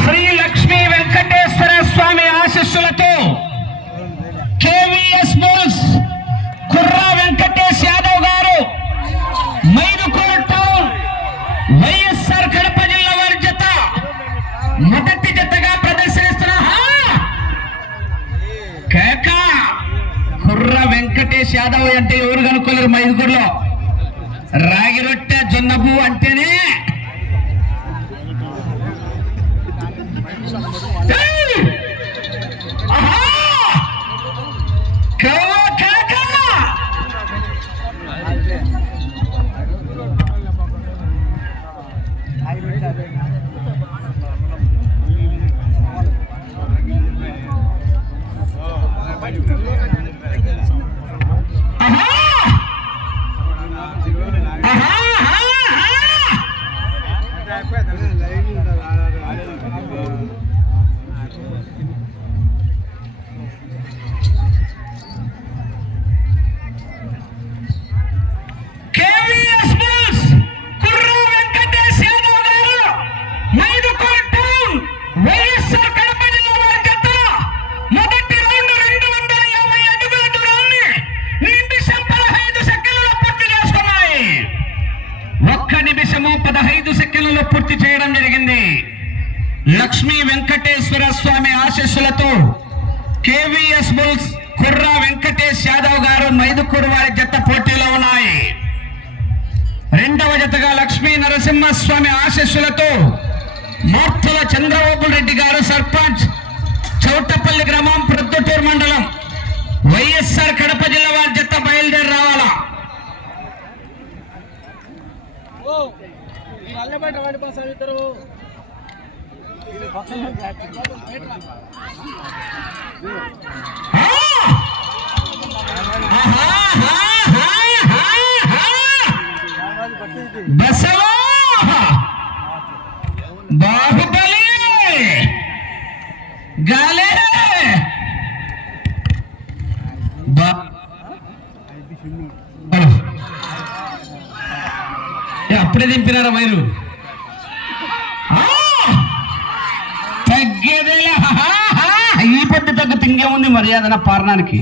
శ్రీ లక్ష్మీ వెంకటేశ్వర స్వామి ఆశీస్సులతో KVS bulls కుర్రా వెంకటేష్ యాదవ్ గారు Mydukur town YSR Kadapa జిల్లా వారి జత మొదటి జతగా ప్రదర్శిస్తున్న కేక కుర్రా వెంకటేష్ యాదవ్ అంటే ఎవరు కనుక్కోలేరు మైదుకూరులో. రాగి రొట్టె జొన్నబు అంటేనే పూర్తి చేయడం జరిగింది. లక్ష్మీ వెంకటేశ్వర స్వామి ఆశీస్సులతో కేవీఎస్ బుల్స్ కుర్రా వెంకటేష్ యాదవ్ గారు మైదుకూరు వారి జత పోటీలో ఉన్నాయి. రెండవ జతగా లక్ష్మీ నరసింహస్వామి ఆశీస్సులతో మార్తుల చంద్రబాబు రెడ్డి గారు సర్పంచ్ చౌటపల్లి గ్రామం ప్రొద్దుటూరు మండలం వైఎస్ఆర్ కడప జిల్లా వారి జత బయలుదేరి రావాలా. బసవా బాహుబలి గాలే అప్పుడే దింపినారా వైరు తగ్గేదేలే. ఈ పొద్దు తగ్గు తింగేముంది మర్యాదన పారణానికి.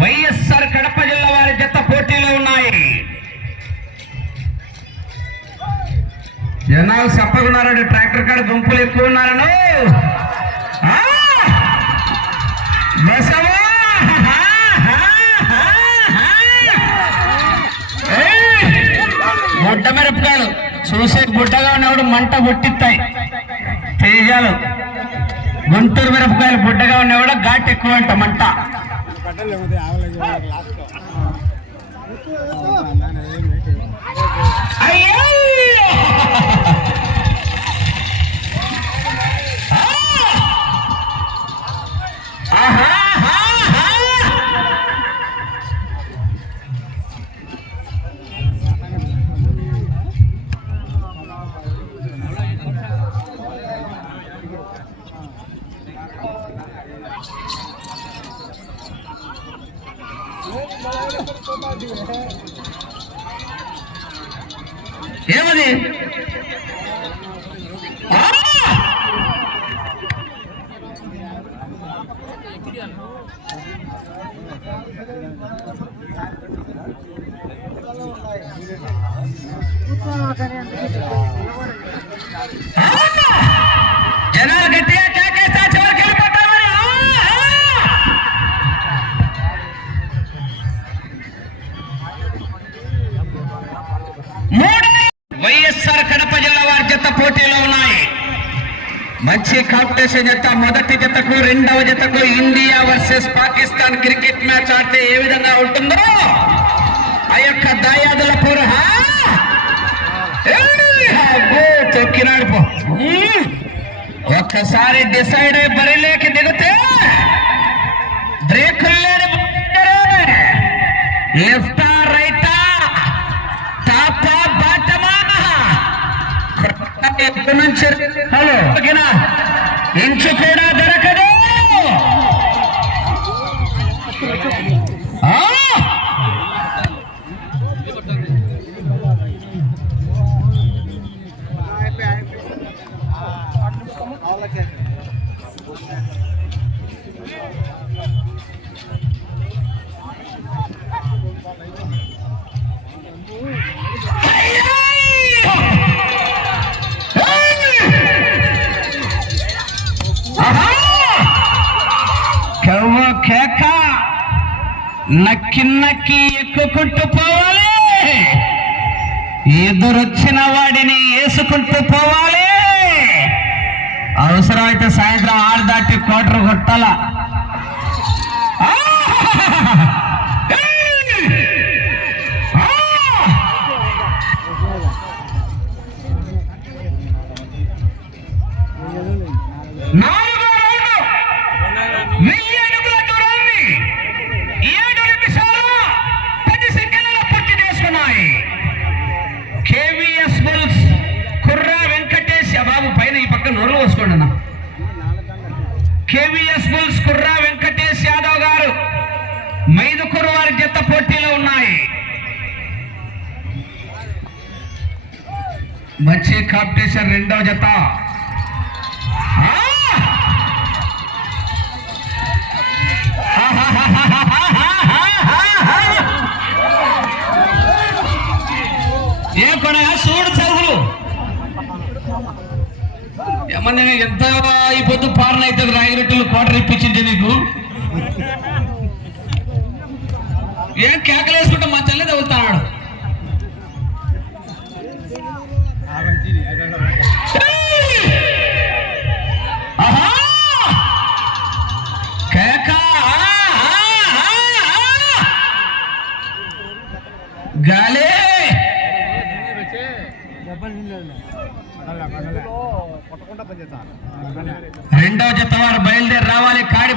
వైఎస్ఆర్ కడప జిల్లా వారి జత పోటీలో ఉన్నాయి. జనాలు చెప్పకున్నారండి, ట్రాక్టర్ కాడ గుంపులు ఎక్కువ ఉన్నారను. బుడ్డ మిరపకాయలు చూసే బుడ్డగా ఉన్నప్పుడు మంట బుట్టిస్తాయి. తేజాలు గుంటూరు మిరపకాయలు బుడ్డగా ఉన్నా కూడా ఘాట్ ఎక్కువ అంట మంట. ఏమది జనాలు గట్టిగా కేకేస్తా చివరికి వెళ్ళిపోతామని. వైఎస్ఆర్ కడప జిల్లా వారి జత పోటీలో ఉన్నాయి. మంచి కాంపిటీషన్ జత. మొదటి జతకు రెండవ జతకు India versus Pakistan cricket match ఆడితే ఏ విధంగా ఉంటుందో ఆ యొక్క దాయాదుల పూర్వ తొక్కినాడు పో. ఒక్కసారి డిసైడ్ అయి బరిలోకి దిగితే బ్రేకులు లెఫ్టా రైటా టాపా బాటమా ఎక్కడి నుంచి హలో ఇంచు కూడా దొరకదు. కేక నక్కి నక్కి ఎక్కుకుంటూ పోవాలి. ఎదురొచ్చిన వాడిని వేసుకుంటూ పోవాలి. అవసరమైతే సాయంత్రం 6 దాటి క్వార్టర్ కొట్టాల. కేవీఎస్ బుల్స్ కుర్రా వెంకటేష్ యాదవ్ గారు మైదుకూరు వారి జత పోటీలో ఉన్నాయి. మంచి కాంపిటీషన్. రెండవ జత ఏ కొన చూడు చదువులు ఏమన్నా ఎంత ఈ పొద్దు పాలన అవుతుంది. రాగిరెట్టులు క్వార్టర్ ఇప్పించింది నీకు. ఏం కేకలేసుకుంటే మా తల్లి తగ్గుతున్నాడు. కేక గాలే రెండవ జత వారు బయలుదేరి రావాలి. కాడి